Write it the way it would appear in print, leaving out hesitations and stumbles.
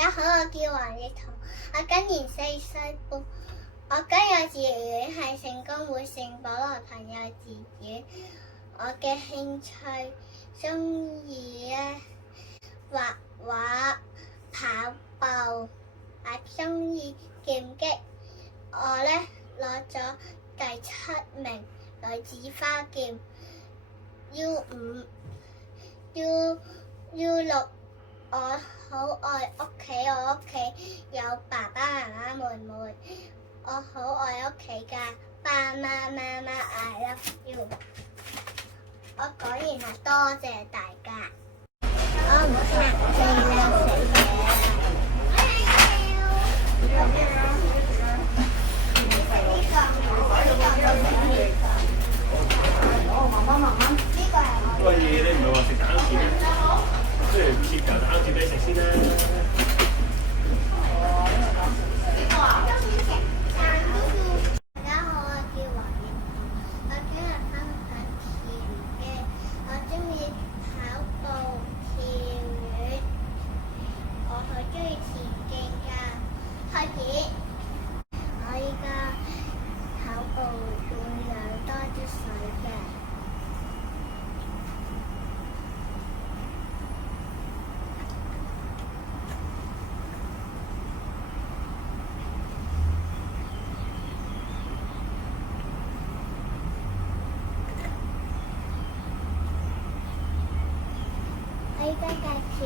家好，我叫黃奕彤，我今年4歲半，我間幼稚園係聖公會聖保羅堂幼稚園。我嘅興趣中意咧畫畫、跑步，我中意劍擊。我咧攞咗第7名女子花劍 U5、U6。我好愛屋企，我屋企有爸爸媽媽妹妹，我好愛屋企㗎。爸爸媽媽 I love you。我講完啦，多謝大家。我唔客氣啦，食嘢喂，你唔係話食蛋治咩？不如切嚿蛋治俾你食先啦。大家好，我叫黃奕彤，我今日分享田嘅，我中意跑步、跳遠，我好中意田徑㗎。開始，我依家跑步會飲多啲水嘅。我依家介紹